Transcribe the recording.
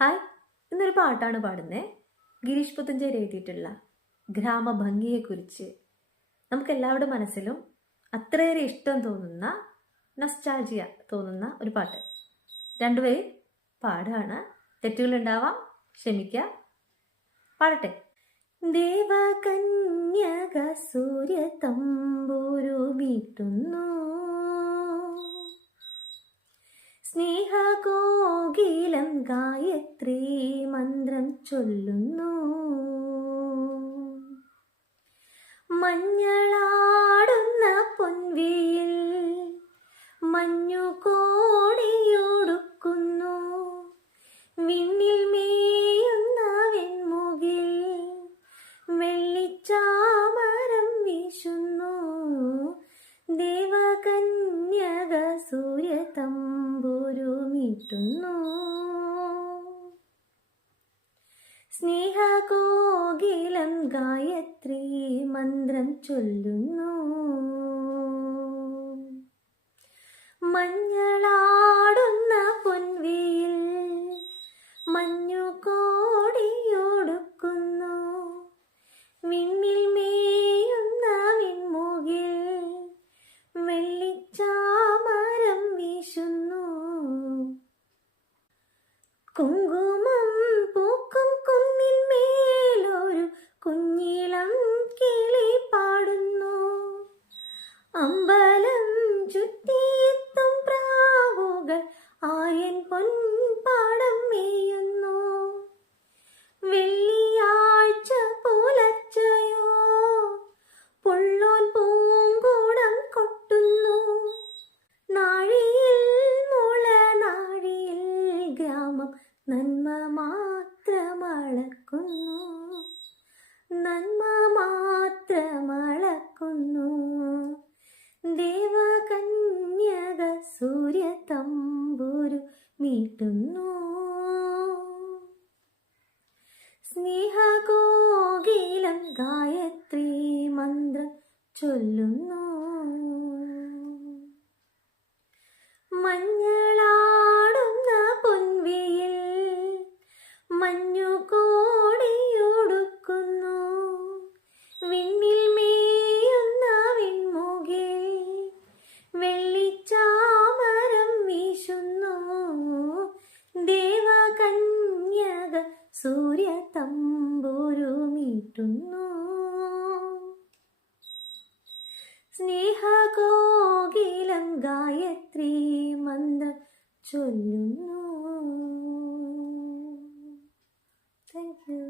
Hi, ഇന്നൊരു പാട്ടാണ് പാടുന്നത്. ഗിരീഷ് പുത്തഞ്ചേരി എഴുതിയിട്ടുള്ള ഗ്രാമഭംഗിയെക്കുറിച്ച്. നമുക്കെല്ലാവരുടെ മനസ്സിലും അത്രയേറെ ഇഷ്ടം തോന്നുന്ന, നൊസ്റ്റാൾജിയ തോന്നുന്ന ഒരു പാട്ട്. രണ്ടുപേരും പാടുകയാണ്, തെറ്റുകളുണ്ടാവാം, ക്ഷമിക്കുക. പാടട്ടെ. ദേവകന്യക സൂര്യ തമ്പൂരു മീട്ടുന്നു, സ്നേഹകോകിലം ഗായത്രി മന്ത്രം ചൊല്ലുന്നു, മഞ്ഞളാടുന്ന പൊൻവെയിൽ മഞ്ഞു കോടിയൊടുക്കുന്നു, വിണ്ണിൽ മേയുന്ന വെൺമുകിൽ വെള്ളിച്ചാമരം വീശുന്നു, ദേവകന്യക സൂര്യ തമ്പുരു മീട്ടുന്നു, സ്നേഹകോകിലം ഗായത്രി മന്ത്രം ചൊല്ലുന്നു, മഞ്ഞളാടുന്ന പൊൻവെയിൽ മഞ്ഞു കോടിയൊടുക്കുന്നു, വിണ്ണിൽ മേയുന്ന വിൺമുകിൽ വെള്ളിച്ചാമരം വീശുന്നു, കുങ്കുമം പൂക്കും കുന്നിന്മേലൊരു കുഞ്ഞിളം കിളി പാടുന്നു, അമ്പലം ചുറ്റിയെത്തും പ്രാവുകൾ ആര്യൻ പൊൻപാടം മേയുന്നു, വെള്ളിയാഴ്ച പുലർച്ചയോ പുള്ളോൻ പൂങ്കൂടം കൊട്ടുന്നു, നാഴിയിൽ മുളനാഴിയിൽ ഗ്രാമം നന്മ മാത്രമളക്കുന്നു, നന്മ മാത്രമളക്കുന്നു, ദേവകന്യക സൂര്യ തമ്പുരു മീട്ടുന്നു, സ്നേഹകോകിലം ഗായത്രി മന്ത്രം ചൊല്ലുന്നു, മഞ്ഞളാടുന്ന പൊൻവെയിൽ മഞ്ഞു കോടിയൊടുക്കുന്നു, വിണ്ണിൽ മേയുന്ന വിൺമുകിൽ വെള്ളിച്ചാമരം വീശുന്നു, ദേവകന്യക സൂര്യ തമ്പുരു മീട്ടുന്നു, സ്നേഹകോകിലം ഗായത്രി മന്ത്രം ചൊല്ലുന്നു. Thank you.